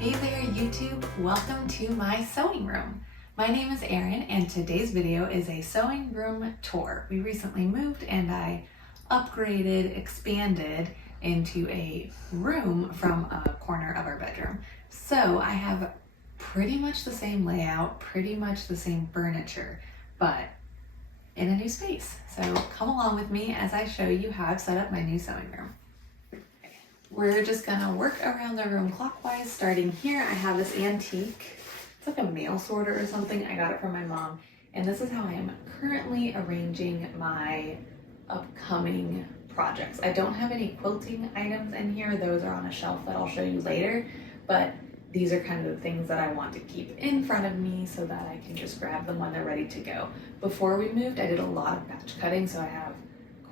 Hey there YouTube, welcome to my sewing room. My name is Erin and today's video is a sewing room tour. We recently moved and I upgraded, expanded into a room from a corner of our bedroom. So I have pretty much the same layout, pretty much the same furniture, but in a new space. So come along with me as I show you how I've set up my new sewing room. We're just gonna work around the room clockwise. Starting here, I have this antique, it's like a mail sorter or something. I got it from my mom. And this is how I am currently arranging my upcoming projects. I don't have any quilting items in here. Those are on a shelf that I'll show you later. But these are kind of the things that I want to keep in front of me so that I can just grab them when they're ready to go. Before we moved, I did a lot of batch cutting, so I have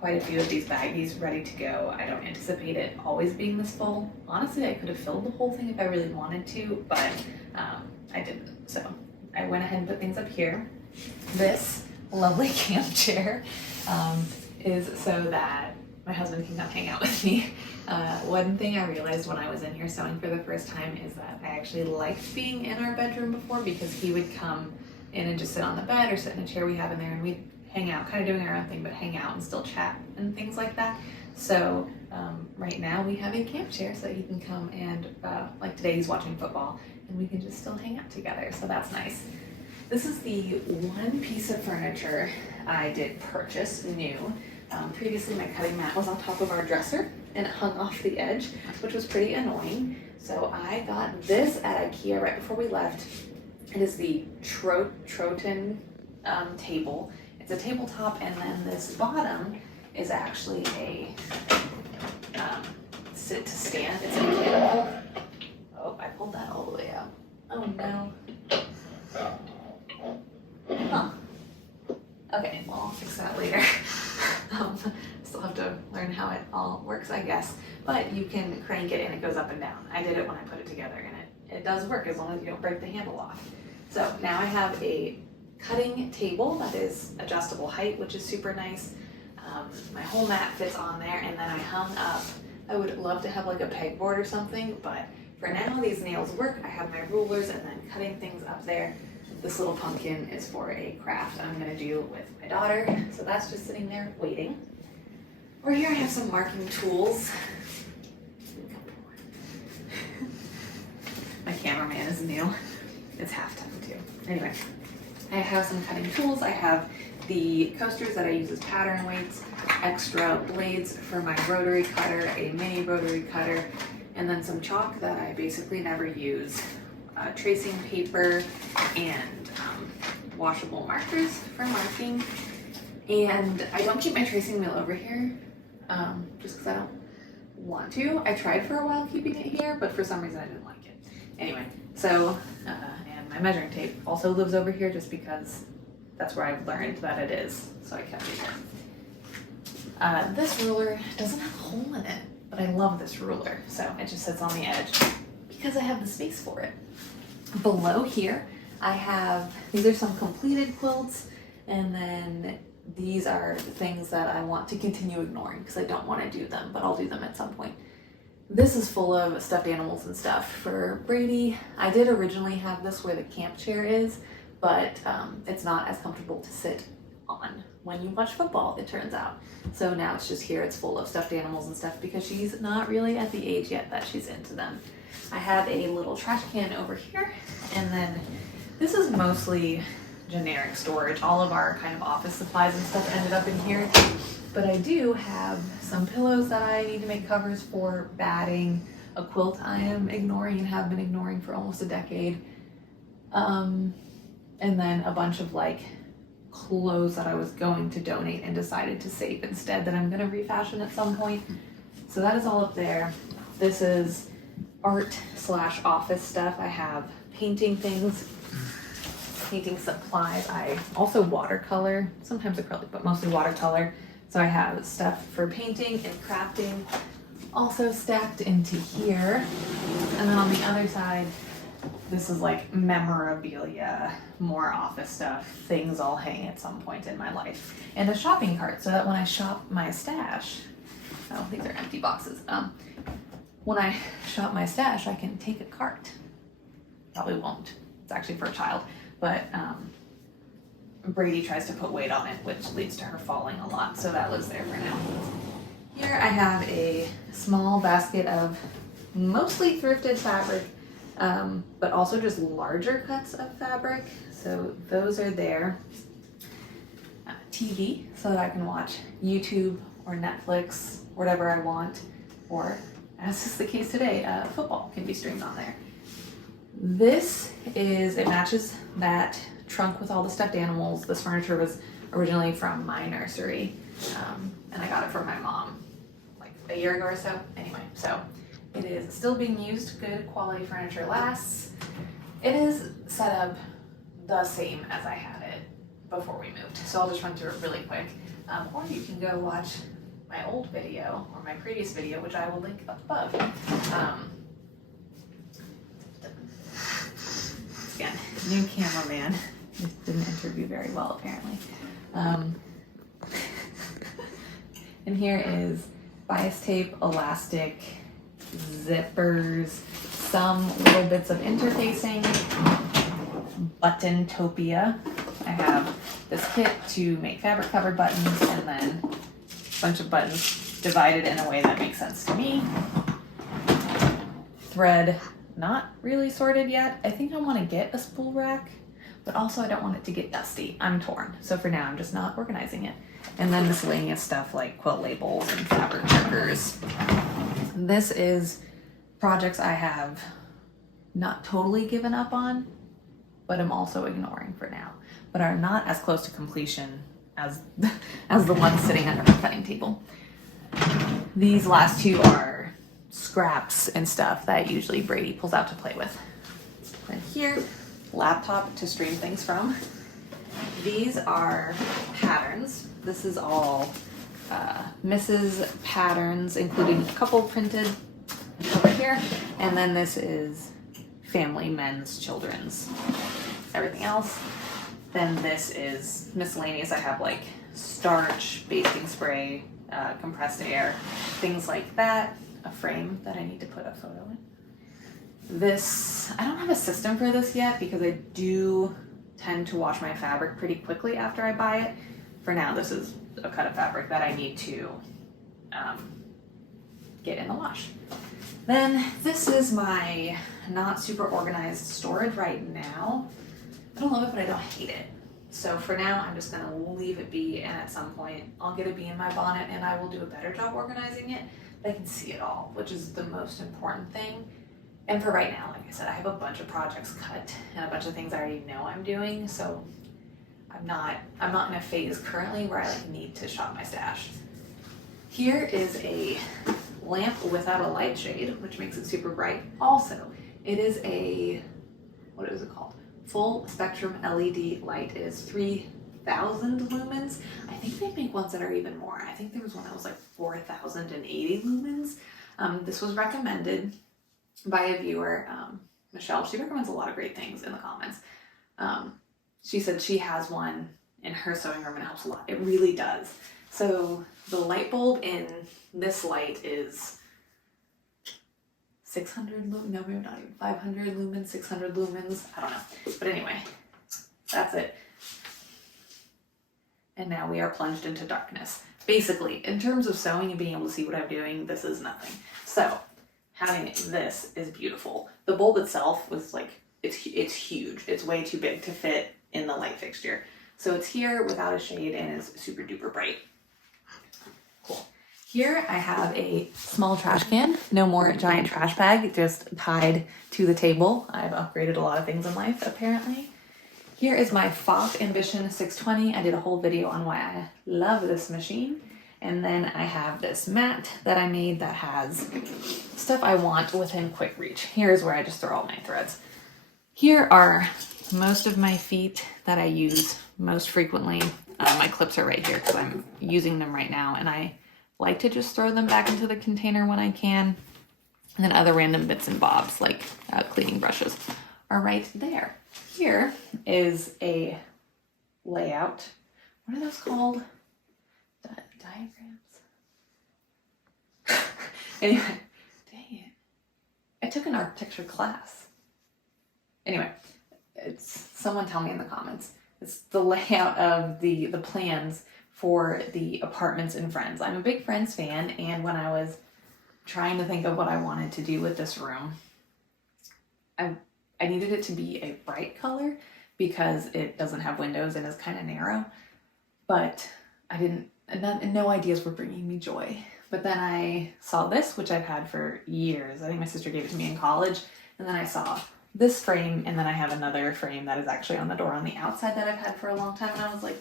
quite a few of these baggies ready to go. I don't anticipate it always being this full. Honestly, I could have filled the whole thing if I really wanted to, but I didn't. So I went ahead and put things up here. This lovely camp chair is so that my husband can come hang out with me. One thing I realized when I was in here sewing for the first time is that I actually liked being in our bedroom before, because he would come in and just sit on the bed or sit in a chair we have in there, and we'd hang out, kind of doing our own thing, but hang out and still chat and things like that. So right now we have a camp chair so he can come and like today he's watching football and we can just still hang out together. So that's nice. This is the one piece of furniture I did purchase new. Previously my cutting mat was on top of our dresser and it hung off the edge, which was pretty annoying. So I got this at IKEA right before we left. It is the Trotten table. It's a tabletop, and then this bottom is actually a sit to stand. It's a mechanical. Oh, I pulled that all the way out. Oh no. Huh. Okay, well, I'll fix that later. Still have to learn how it all works, I guess. But you can crank it and it goes up and down. I did it when I put it together, and it does work as long as you don't break the handle off. So now I have a cutting table that is adjustable height, which is super nice. My whole mat fits on there, and then I hung up, I would love to have like a pegboard or something, but for now these nails work. I have my rulers and then cutting things up there. This little pumpkin is for a craft I'm gonna do with my daughter, so that's just sitting there waiting. Over here I have some marking tools. My cameraman is new. It's halftime too. Anyway, I have some cutting tools. I have the coasters that I use as pattern weights, extra blades for my rotary cutter, a mini rotary cutter, and then some chalk that I basically never use, tracing paper, and washable markers for marking. And I don't keep my tracing wheel over here, just because I don't want to. I tried for a while keeping it here, but for some reason I didn't like it. Anyway, so, and my measuring tape also lives over here just because that's where I've learned that it is, so I kept it here. This ruler doesn't have a hole in it, but I love this ruler, so it just sits on the edge because I have the space for it. Below here, I have, these are some completed quilts, and then these are the things that I want to continue ignoring because I don't want to do them, but I'll do them at some point. This is full of stuffed animals and stuff for Brady. I did originally have this where the camp chair is, but it's not as comfortable to sit on when you watch football, it turns out. So now it's just here, it's full of stuffed animals and stuff because she's not really at the age yet that she's into them. I have a little trash can over here, and then this is mostly generic storage. All of our kind of office supplies and stuff ended up in here. But I do have some pillows that I need to make covers for, batting, a quilt I am ignoring and have been ignoring for almost a decade. And then a bunch of like clothes that I was going to donate and decided to save instead that I'm gonna refashion at some point. So that is all up there. This is art/office stuff. I have painting things, painting supplies. I also watercolor, sometimes acrylic, but mostly watercolor. So I have stuff for painting and crafting also stacked into here. And then on the other side, this is like memorabilia, more office stuff, things I'll hang at some point in my life. And a shopping cart so that when I shop my stash, oh, these are empty boxes. When I shop my stash, I can take a cart probably won't. It's actually for a child, but Brady tries to put weight on it, which leads to her falling a lot, so that lives there for now. Here I have a small basket of mostly thrifted fabric, but also just larger cuts of fabric, so those are there. TV, so that I can watch YouTube or Netflix, whatever I want, or as is the case today, football can be streamed on there. It matches that trunk with all the stuffed animals. This furniture was originally from my nursery, and I got it from my mom like a year ago or so. Anyway, so it is still being used. Good quality furniture lasts. It is set up the same as I had it before we moved, so I'll just run through it really quick, or you can go watch my old video or my previous video, which I will link up above. Again, new cameraman. Didn't interview very well apparently. And here is bias tape, elastic, zippers, some little bits of interfacing, Buttontopia. I have this kit to make fabric covered buttons, and then a bunch of buttons divided in a way that makes sense to me. Thread, not really sorted yet. I think I want to get a spool rack, but also I don't want it to get dusty. I'm torn, so for now I'm just not organizing it. And then miscellaneous stuff like quilt labels and fabric markers. This is projects I have not totally given up on, but I'm also ignoring for now, but are not as close to completion as the ones sitting under my cutting table. These last two are scraps and stuff that usually Brady pulls out to play with. And here, laptop to stream things from. These are patterns. This is all Mrs. patterns, including a couple printed over here, and then this is family, men's, children's, everything else. Then this is miscellaneous. I have like starch, basting spray, compressed air, things like that. A frame that I need to put a photo in. This, I don't have a system for this yet because I do tend to wash my fabric pretty quickly after I buy it. For now, this is a cut of fabric that I need to get in the wash. Then this is my not super organized storage right now. I don't love it, but I don't hate it. So for now, I'm just gonna leave it be, and at some point, I'll get a bee in my bonnet and I will do a better job organizing it. But I can see it all, which is the most important thing. And for right now, like I said, I have a bunch of projects cut and a bunch of things I already know I'm doing, so I'm not in a phase currently where I like need to shop my stash. Here is a lamp without a light shade, which makes it super bright. Also, it is a, what is it called? Full spectrum LED light. It is 3,000 lumens. I think they make ones that are even more. I think there was one that was like 4,080 lumens. This was recommended by a viewer, Michelle. She recommends a lot of great things in the comments. She said she has one in her sewing room and it helps a lot. It really does. So the light bulb in this light is 600 lumens, no, maybe not even 500 lumens, 600 lumens, I don't know. But anyway, that's it. And now we are plunged into darkness. Basically, in terms of sewing and being able to see what I'm doing, this is nothing. So having this is beautiful. The bulb itself was like, it's huge. It's way too big to fit in the light fixture. So it's here without a shade and is super duper bright. Cool. Here I have a small trash can, no more giant trash bag, just tied to the table. I've upgraded a lot of things in life, apparently. Here is my FOP Ambition 620. I did a whole video on why I love this machine. And then I have this mat that I made that has stuff I want within quick reach. Here's where I just throw all my threads. Here are most of my feet that I use most frequently. My clips are right here because I'm using them right now, and I like to just throw them back into the container when I can. And then other random bits and bobs like cleaning brushes are right there. Here is a layout. What are those called? Diagrams? Anyway, dang it. I took an architecture class Anyway, it's someone tell me in the comments. It's the layout of the plans for the apartments in Friends. I'm a big Friends fan, and when I was trying to think of what I wanted to do with this room, I needed it to be a bright color because it doesn't have windows and is kind of narrow, but no ideas were bringing me joy. But then I saw this, which I've had for years. I think my sister gave it to me in college, and then I saw this frame, and then I have another frame that is actually on the door on the outside that I've had for a long time, and I was like,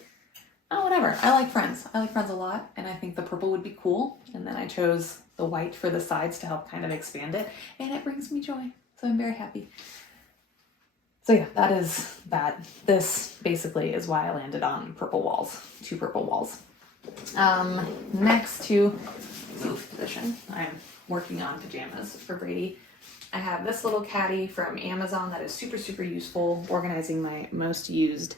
oh, whatever. I like Friends. I like Friends a lot, and I think the purple would be cool. And then I chose the white for the sides to help kind of expand it, and it brings me joy. So I'm very happy. So yeah, that is that. This basically is why I landed on purple walls, 2 purple walls. Next to move position, I'm working on pajamas for Brady. I have this little caddy from Amazon that is super, super useful, organizing my most used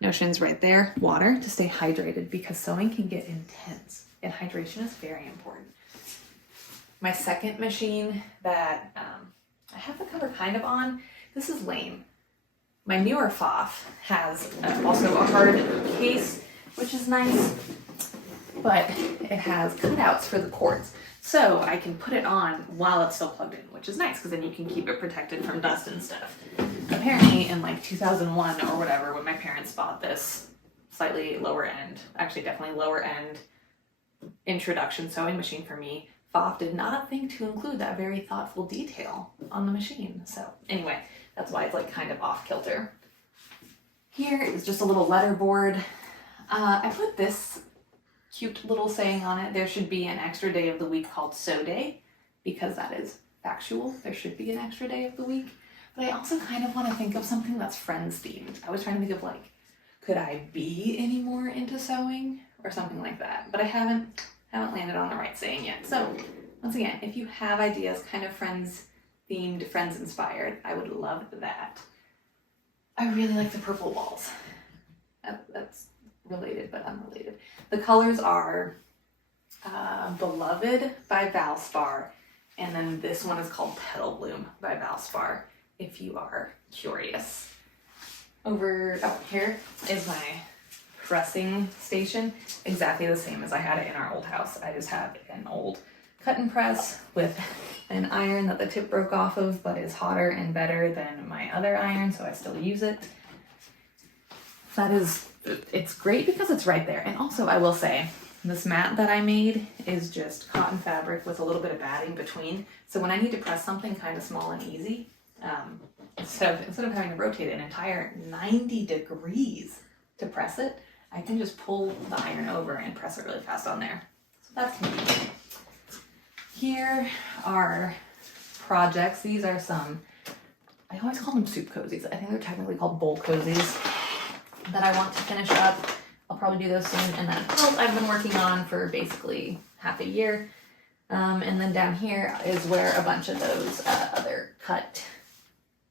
notions right there. Water to stay hydrated because sewing can get intense and hydration is very important. My second machine that I have the cover kind of on, this is lame. My newer FOF has also a hard case, which is nice, but it has cutouts for the cords. So I can put it on while it's still plugged in, which is nice because then you can keep it protected from dust and stuff. Apparently in like 2001 or whatever, when my parents bought this slightly lower end, actually definitely lower end introduction sewing machine for me, FOF did not think to include that very thoughtful detail on the machine. So anyway, that's why it's like kind of off kilter. Here is just a little letter board. I put this cute little saying on it. There should be an extra day of the week called Sew Day, because that is factual. There should be an extra day of the week. But I also kind of want to think of something that's Friends themed. I was trying to think of like, could I be any more into sewing or something like that? But I haven't landed on the right saying yet. So once again, if you have ideas kind of Friends themed, Friends inspired, I would love that. I really like the purple walls. That's related but unrelated. The colors are Beloved by Valspar, and then this one is called Petal Bloom by Valspar, if you are curious. Over here is my pressing station, exactly the same as I had it in our old house. I just have an old cut and press with an iron that the tip broke off of, but is hotter and better than my other iron, so I still use it. It's great because it's right there. And also I will say, this mat that I made is just cotton fabric with a little bit of batting between. So when I need to press something kind of small and easy, instead of having to rotate an entire 90 degrees to press it, I can just pull the iron over and press it really fast on there. So that's convenient. Here are projects. These are some, I always call them soup cozies. I think they're technically called bowl cozies that I want to finish up. I'll probably do those soon. And then quilt I've been working on for basically half a year. And then down here is where a bunch of those other cut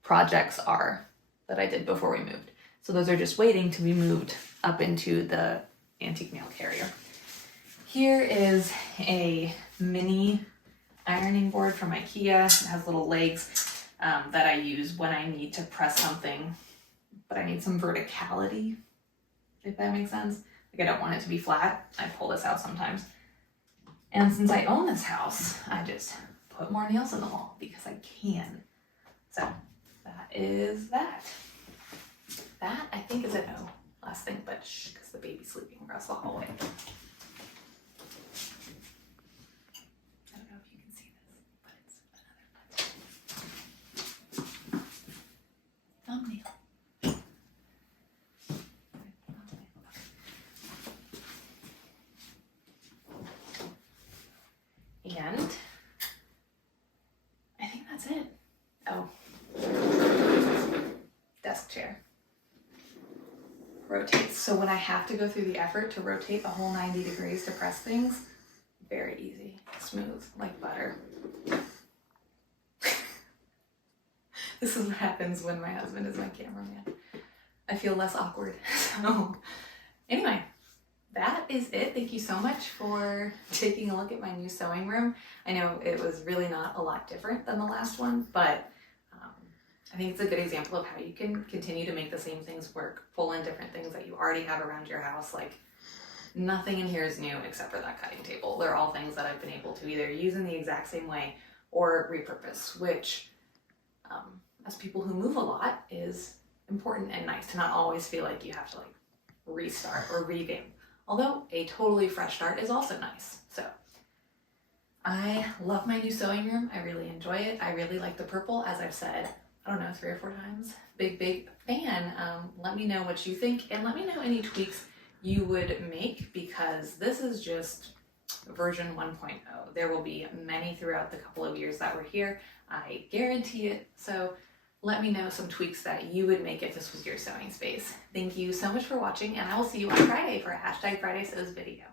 projects are that I did before we moved. So those are just waiting to be moved up into the antique mail carrier. Here is a mini ironing board from IKEA. It has little legs that I use when I need to press something, but I need some verticality, if that makes sense. Like I don't want it to be flat. I pull this out sometimes. And since I own this house, I just put more nails in the wall because I can. So that is that. That I think is it. Oh, last thing, but shh, because the baby's sleeping across the hallway. I don't know if you can see this, but it's another thumbnail. And I think that's it. Oh, desk chair. Rotates. So when I have to go through the effort to rotate a whole 90 degrees to press things, very easy, smooth, like butter. This is what happens when my husband is my cameraman. I feel less awkward. So anyway, that is it. Thank you so much for taking a look at my new sewing room. I know it was really not a lot different than the last one, but I think it's a good example of how you can continue to make the same things work, pull in different things that you already have around your house. Like, nothing in here is new except for that cutting table. They're all things that I've been able to either use in the exact same way or repurpose, which as people who move a lot is important and nice to not always feel like you have to like restart or revamp. Although a totally fresh start is also nice. So I love my new sewing room. I really enjoy it. I really like the purple, as I've said, I don't know, 3 or 4 times. Big fan. Let me know what you think and let me know any tweaks you would make, because this is just version 1.0. There will be many throughout the couple of years that we're here. I guarantee it. So let me know some tweaks that you would make if this was your sewing space. Thank you so much for watching, and I will see you on Friday for a #FridaySews video.